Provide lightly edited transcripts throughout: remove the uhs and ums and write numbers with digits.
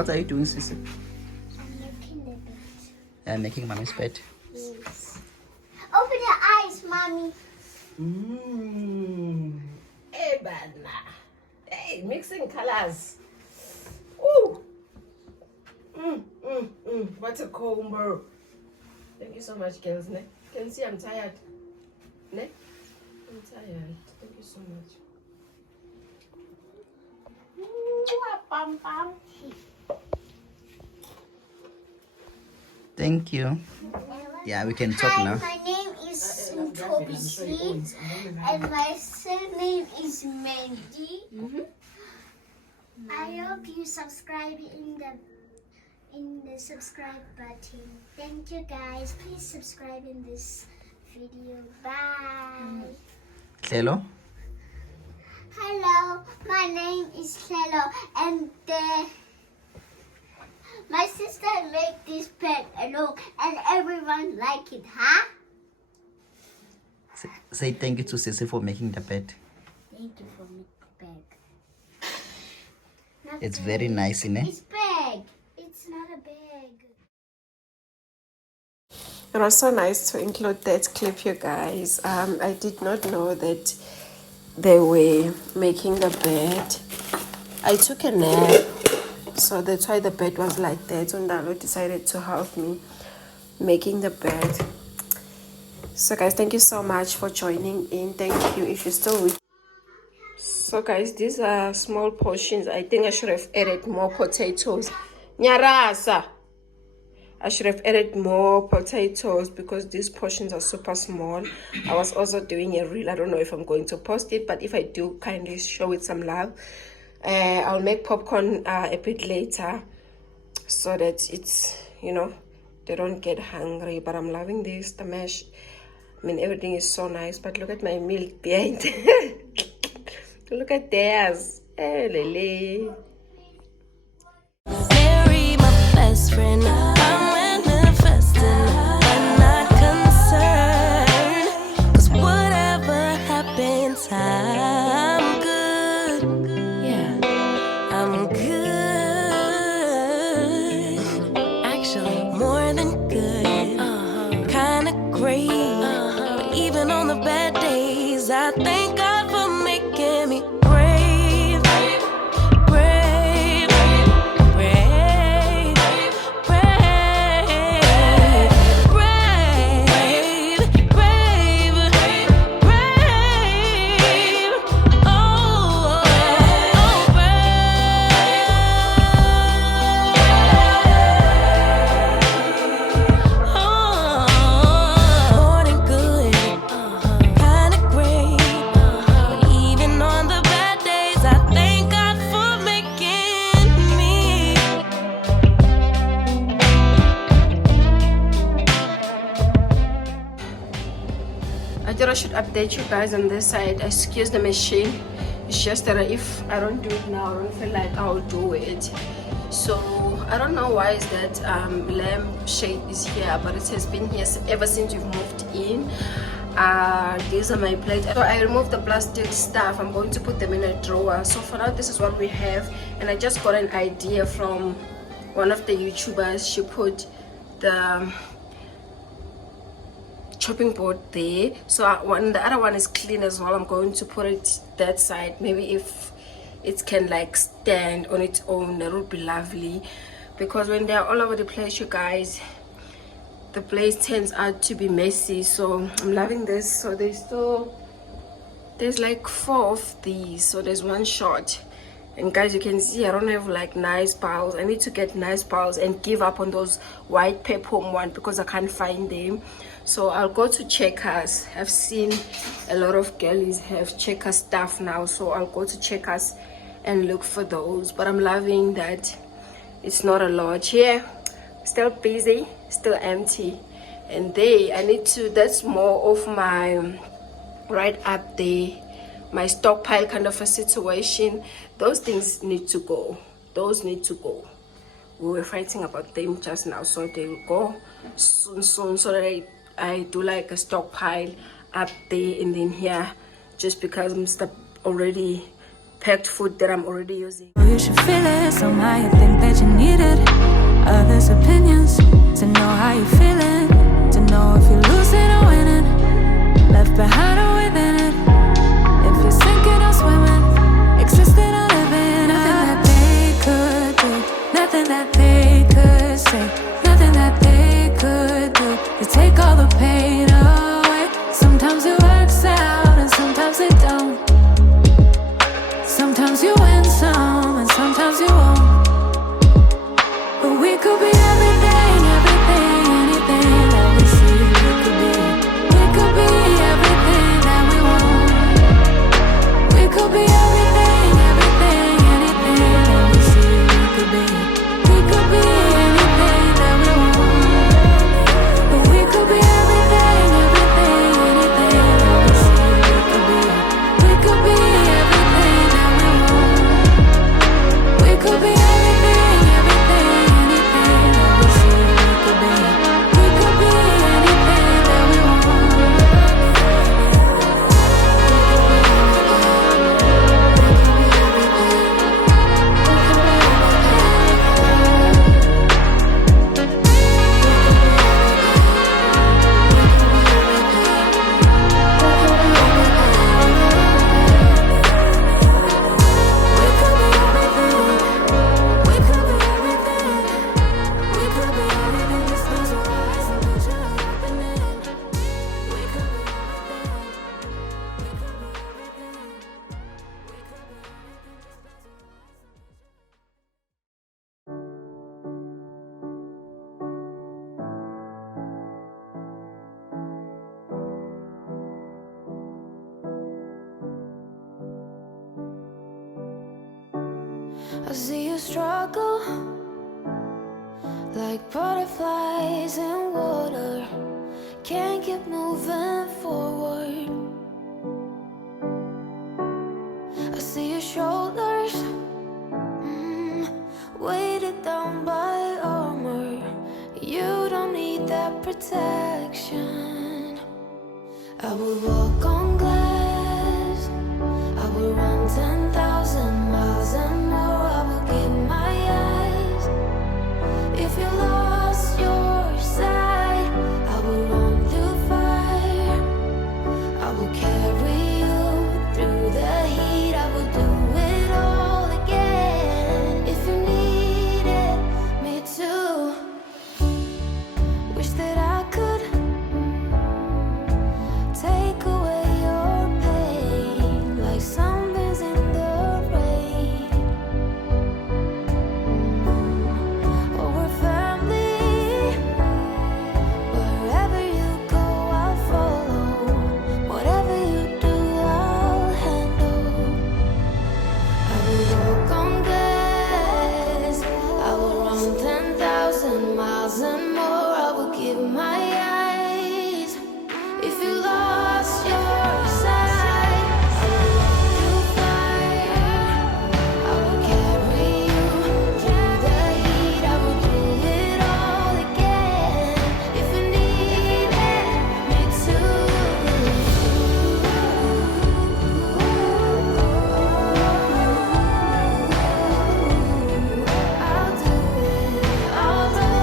What are you doing, Sissy? I'm making the bed. I'm making mommy's bed. Yes. Open your eyes, mommy. Hey, Badna. Hey, mixing colors. Ooh. What a combo. Thank you so much, girls. Ne? Can see I'm tired. Ne? I'm tired. Thank you so much. Bam, bam. Thank you. Yeah, we can talk Hi, now. my name is tober2023 and my surname is Mandy. I hope you subscribe in the subscribe button. Thank you guys. Please subscribe in this video. Bye. Clelo? Hello, my name is Clelo and my sister made this bed alone and everyone like it, huh? Say thank you to Sissy for making the bed. Thank you for making the bed. It's very nice, isn't it? It's big. It's not a bag. It was so nice to include that clip, you guys. I did not know that they were making the bed. I took a nap, so that's why the bed was like that. Undalo decided to help me making the bed. So guys, thank you so much for joining in. Thank you if you're still with. So guys, these are small portions. I think I should have added more potatoes. Nyarasa, I should have added more potatoes because these portions are super small. I was also doing a reel. I don't know if I'm going to post it, but if I do, kindly show it some love. I'll make popcorn a bit later so that it's, you know, they don't get hungry. But I'm loving this, the mesh. I mean, everything is so nice. But look at my milk behind. Look at theirs. Hey, Lele. Mary, my best friend. I'm manifesting, but not concerned. 'Cause whatever happens, I'm good. Yeah, I'm good. Actually, more than good. Kinda great. But even on the bad days, I thank God for making me brave. Brave. Brave. Brave. Brave. Brave. Brave. Oh, more than good, kinda great. But even on the bad days, I thank God for making me. I thought I should update you guys on this side. Excuse the machine. It's just that if I don't do it now, I don't feel like I'll do it. So I don't know why is that lamp shade is here, but it has been here ever since we've moved in. These are my plates. So I removed the plastic stuff. I'm going to put them in a drawer. So for now, this is what we have. And I just got an idea from one of the YouTubers. She put the chopping board there. So when the other one is clean as well, I'm going to put it that side. Maybe if it can like stand on its own, that would be lovely. Because when they're all over the place, you guys, the place turns out to be messy. So I'm loving this. So there's like 4 of these. So there's one short. And guys, you can see I don't have like nice bowls. I need to get nice bowls and give up on those white pepper one because I can't find them. So I'll go to Checkers. I've seen a lot of girlies have Checkers stuff now, so I'll go to Checkers and look for those. But I'm loving that it's not a lot here. Still busy, still empty. And I need to, that's more of my right up there, my stockpile kind of a situation. Those things need to go. Those need to go. We were fighting about them just now, so they will go soon, so that I do like a stockpile up there, and then here, just because I'm already packed food that I'm already using. You should feel it, somehow you think that you need it. Others' opinions, to know how you're feeling, to know if you're losing or winning, left behind or within it. If you're sinking or swimming, existing or living. Nothing that they could do, nothing that they could say, nothing that they could do to take all the pain away. Sometimes it works out and sometimes it don't. Sometimes you win some and sometimes you won't. But we could be everything, everything, anything that we see. We could be everything that we want. We could be everything, everything, anything that we see. We could be anything that we want. But we could be everything, everything, anything that we see. We could be everything that we want. We could be everything, everything, anything that we see. We could be anything that we want. I see you struggle like Butterflies in water, can't keep moving forward. I see your shoulders, weighted down by armor. You don't need that protection. I would walk on glass, I would run 10,000 miles and more. I would give my eyes. If you lost your sight, I will run through fire. I will carry you through the heat. I will do it all again. If you needed me to, wish that I could take away your pain like sunbeams in the rain. Oh, we're family. Wherever you go, I'll follow. Whatever you do, I'll handle. I will walk on glass. I will run 10,000 miles and more. I will give my eyes. If you lost your sight, I will run through fire. I will carry you through the heat. I will do it all again. If you needed me to, I'll do it all over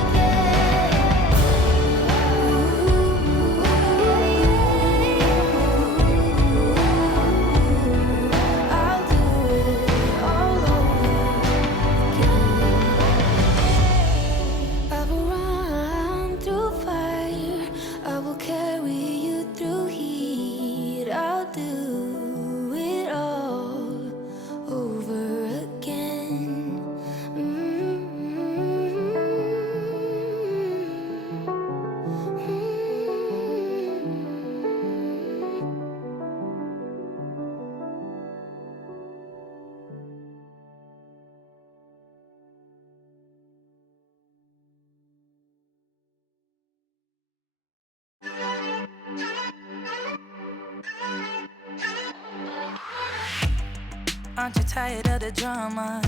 again. I'll do it all over again. I will run through fire. I will carry you through heat. I'll do it all over again. Aren't you tired of the drama?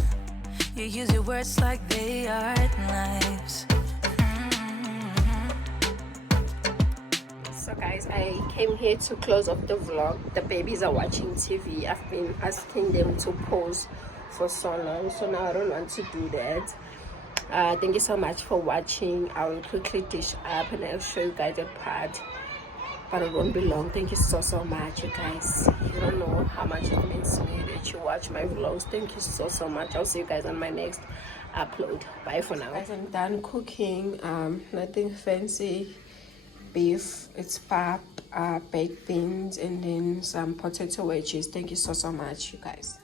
You use your words like they are knives. So guys, I came here to close off the vlog. The babies are watching TV. I've been asking them to pause for so long, so now I don't want to do that. Thank you so much for watching. I will quickly dish up and I'll show you guys a part, but it won't be long. Thank you so much, you guys. You don't know how much it means to me that you watch my vlogs. Thank you so much. I'll see you guys on my next upload. Bye for now. Guys, I'm done cooking. Nothing fancy. Beef, it's pap, baked beans, and then some potato wedges. Thank you so much, you guys.